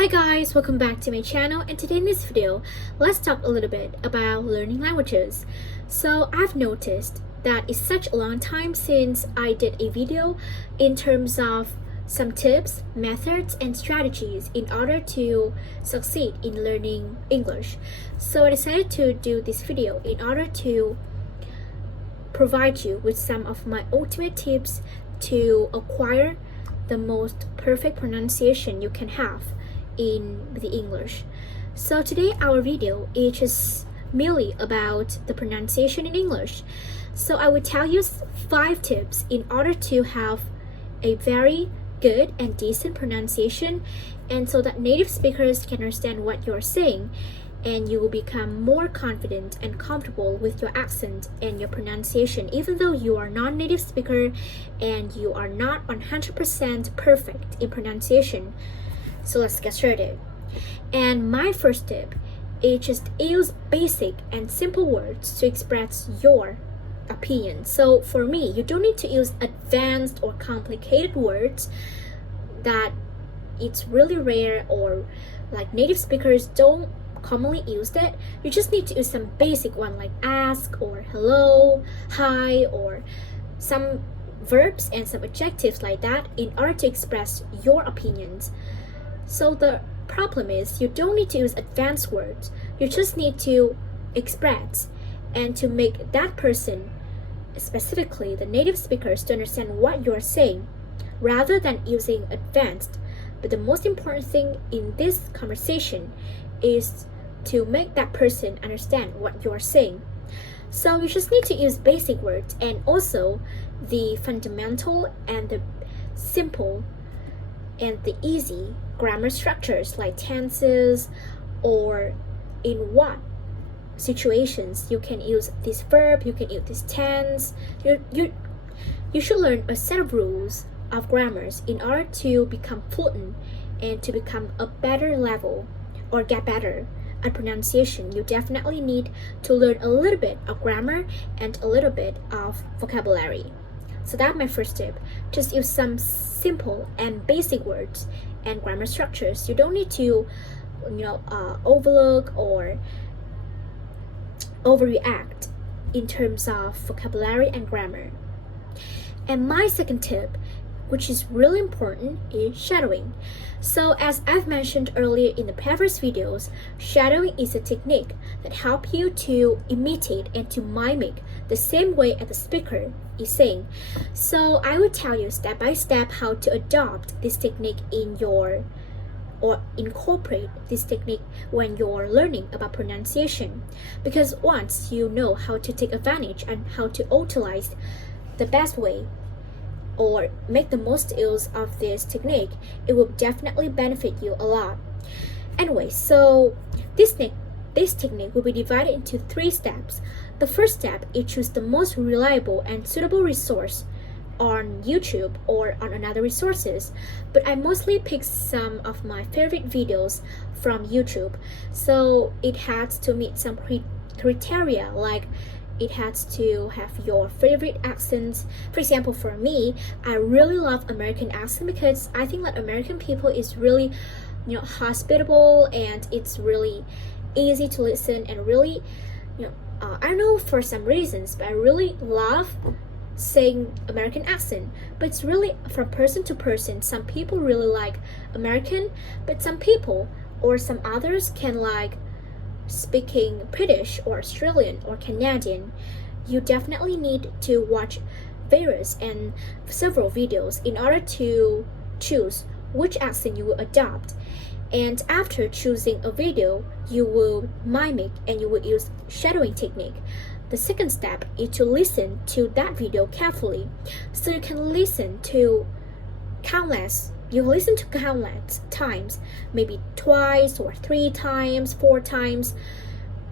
Hi guys, welcome back to my channel, and today in this video, let's talk a little bit about learning languages. So I've noticed that it's such a long time since I did a video in terms of some tips, methods, and strategies in order to succeed in learning English. So I decided to do this video in order to provide you with some of my ultimate tips to acquire the most perfect pronunciation you can have in the English. So today our video is just merely about the pronunciation in English. So I will tell you 5 tips in order to have a very good and decent pronunciation, and so that native speakers can understand what you're saying, and you will become more confident and comfortable with your accent and your pronunciation, even though you are not a native speaker and you are not 100% perfect in pronunciation. So let's get started. And my first tip is just use basic and simple words to express your opinion. So for me, you don't need to use advanced or complicated words that it's really rare or like native speakers don't commonly use that. You just need to use some basic one like ask or hello, hi, or some verbs and some adjectives like that in order to express your opinions. So the problem is you don't need to use advanced words. You just need to express and to make that person, specifically the native speakers, to understand what you're saying rather than using advanced. But the most important thing in this conversation is to make that person understand what you're saying. So you just need to use basic words and also the fundamental and the simple and the easy grammar structures like tenses, or in what situations you can use this verb, you can use this tense. You should learn a set of rules of grammars in order to become fluent and to become a better level or get better at pronunciation. You definitely need to learn a little bit of grammar and a little bit of vocabulary. So that's my first tip. Just use some simple and basic words and grammar structures. You don't need to overlook or overreact in terms of vocabulary and grammar. And my second tip, which is really important, is shadowing. So as I've mentioned earlier in the previous videos, shadowing is a technique that helps you to imitate and to mimic the same way as the speaker is saying. So I will tell you step by step how to adopt this technique in your or incorporate this technique when you're learning about pronunciation. Because once you know how to take advantage and how to utilize the best way or make the most use of this technique, it will definitely benefit you a lot. Anyway, so this technique will be divided into 3 steps. The first step is choose the most reliable and suitable resource on YouTube or on another resources, but I mostly pick some of my favorite videos from YouTube. So it has to meet some criteria, like it has to have your favorite accents. For example, for me, I really love American accent because I think that American people is really, hospitable, and it's really easy to listen and really, I don't know, for some reasons, but I really love saying American accent. But it's really from person to person. Some people really like American, but some people or some others can like speaking British or Australian or Canadian. You definitely need to watch various and several videos in order to choose which accent you will adopt. And after choosing a video, you will mimic and you will use shadowing technique. The second step is to listen to that video carefully. So you can listen to countless times, maybe twice or 3 times, 4 times.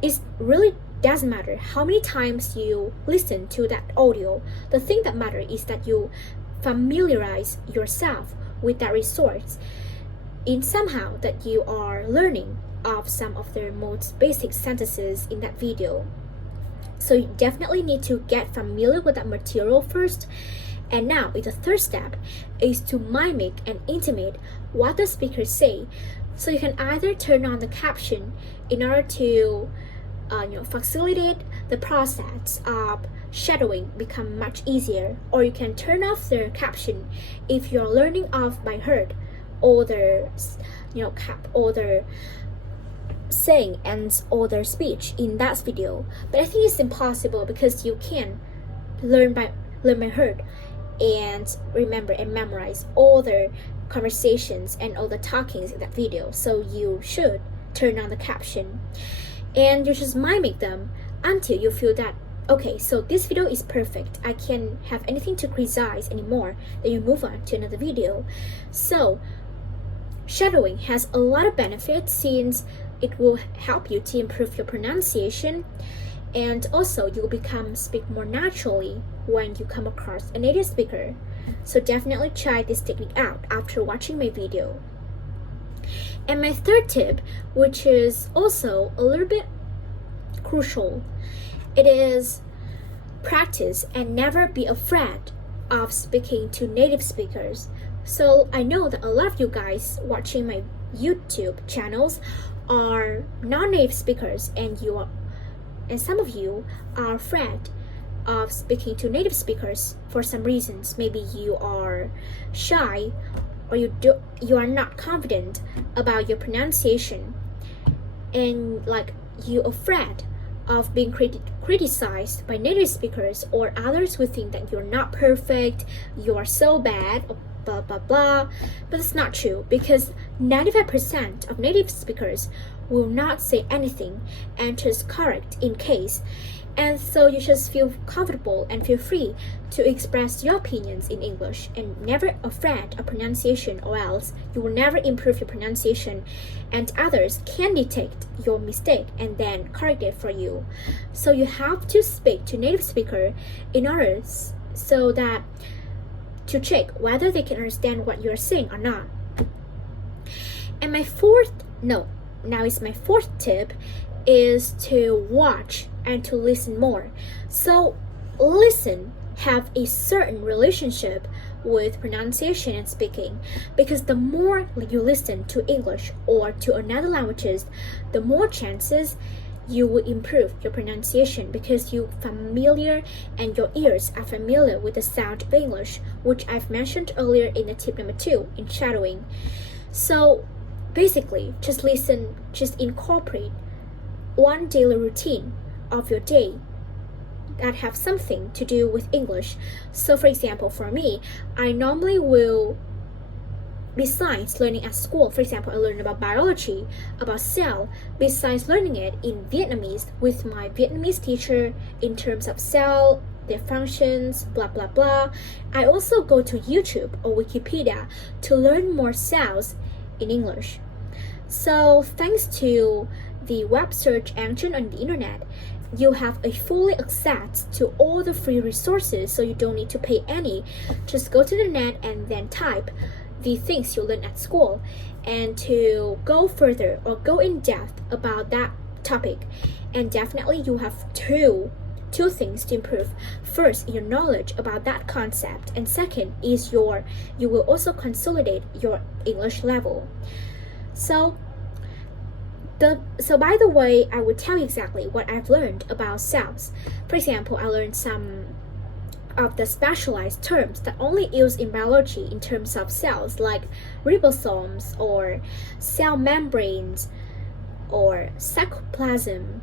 It really doesn't matter how many times you listen to that audio. The thing that matters is that you familiarize yourself with that resource in somehow that you are learning of some of the most basic sentences in that video. So you definitely need to get familiar with that material first. And now, the third step is to mimic and imitate what the speakers say So you can either turn on the caption in order to facilitate the process of shadowing become much easier, or you can turn off the caption if you're learning off by heart all the all the saying and all their speech in that video. But I think it's impossible because you can learn by heart and remember and memorize all the conversations and all the talkings in that video. So you should turn on the caption and you just mimic them until you feel that okay, so this video is perfect, I can't have anything to criticize anymore. Then you move on to another video. So shadowing has a lot of benefits since it will help you to improve your pronunciation, and also you will speak more naturally when you come across a native speaker. So definitely try this technique out after watching my video. And my third tip, which is also a little bit crucial, it is practice and never be afraid of speaking to native speakers. So I know that a lot of you guys watching my YouTube channels are non-native speakers, and some of you are afraid of speaking to native speakers for some reasons. Maybe you are shy, or you are not confident about your pronunciation, and like you're afraid of being criticized by native speakers or others who think that you're not perfect, you are so bad, or blah blah blah. But it's not true, because 95% of native speakers will not say anything and just correct in case. And so you just feel comfortable and feel free to express your opinions in English, and never afraid of pronunciation, or else you will never improve your pronunciation and others can detect your mistake and then correct it for you. So you have to speak to native speaker in order so that to check whether they can understand what you're saying or not. And my fourth tip is to watch and to listen more. So listen have a certain relationship with pronunciation and speaking, because the more you listen to English or to another languages, the more chances you will improve your pronunciation, because you're familiar and your ears are familiar with the sound of English, which I've mentioned earlier in the tip number 2 in shadowing. So basically, just listen, just incorporate one daily routine of your day that have something to do with English. So for example, for me, I normally will, besides learning at school, for example, I learn about biology, about cell, besides learning it in Vietnamese with my Vietnamese teacher in terms of cell, their functions, blah blah blah, I also go to YouTube or Wikipedia to learn more cells in English. So thanks to the web search engine on the internet, you have a fully access to all the free resources, so you don't need to pay any. Just go to the net and then type the things you learn at school, and to go further or go in depth about that topic. And definitely you have two things to improve. First, your knowledge about that concept, and second is you will also consolidate your English level. So by the way, I will tell you exactly what I've learned about cells. For example, I learned some of the specialized terms that only used in biology in terms of cells, like ribosomes or cell membranes or cytoplasm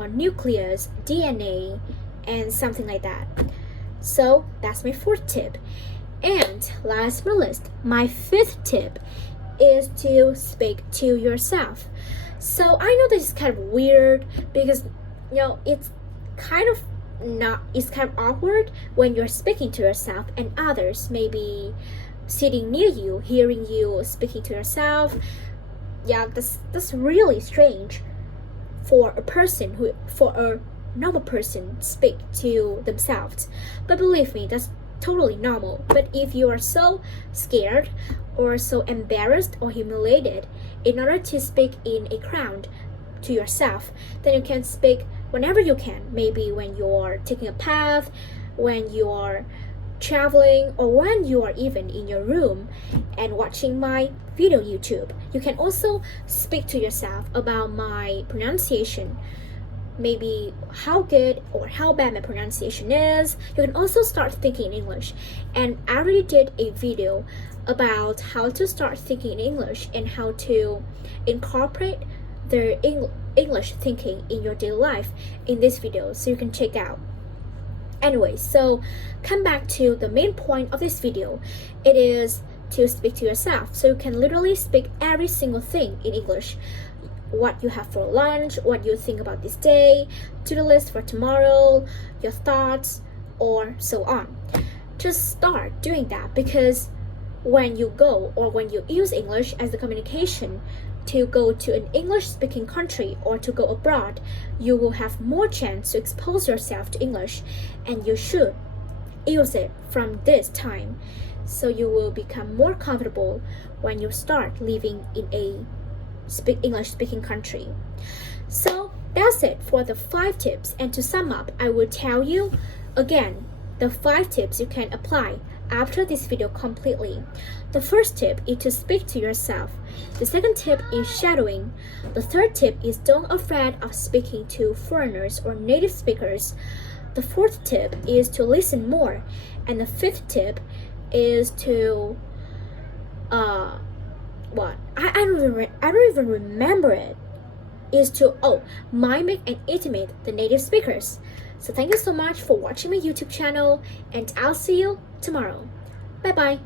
or nucleus, DNA, and something like that. So that's my 4th tip. And last but not least, my 5th tip is to speak to yourself. So I know this is kind of weird, because it's kind of awkward when you're speaking to yourself and others may be sitting near you, hearing you speaking to yourself. Yeah, that's really strange for a normal person speak to themselves. But believe me, that's totally normal. But if you are so scared or so embarrassed or humiliated in order to speak in a crowd to yourself, then you can speak whenever you can. Maybe when you're taking a bath, when you're traveling, or when you are even in your room and watching my video on YouTube. You can also speak to yourself about my pronunciation, maybe how good or how bad my pronunciation is. You can also start thinking in English, and I already did a video about how to start thinking in English and how to incorporate the English thinking in your daily life in this video, so you can check out. Anyway, so come back to the main point of this video. It is to speak to yourself, so you can literally speak every single thing in English. What you have for lunch, what you think about this day, to-do list for tomorrow, your thoughts, or so on. Just start doing that, because when you go or when you use English as the communication to go to an English-speaking country or to go abroad, you will have more chance to expose yourself to English, and you should use it from this time, so you will become more comfortable when you start living in a English-speaking country. So that's it for the 5 tips, and to sum up, I will tell you again the 5 tips you can apply after this video completely. The first tip is to speak to yourself. The second tip is shadowing. The third tip is don't afraid of speaking to foreigners or native speakers. The fourth tip is to listen more. And the fifth tip is to I don't even remember it. Is to mimic and imitate the native speakers. So thank you so much for watching my YouTube channel, and I'll see you tomorrow. Bye bye.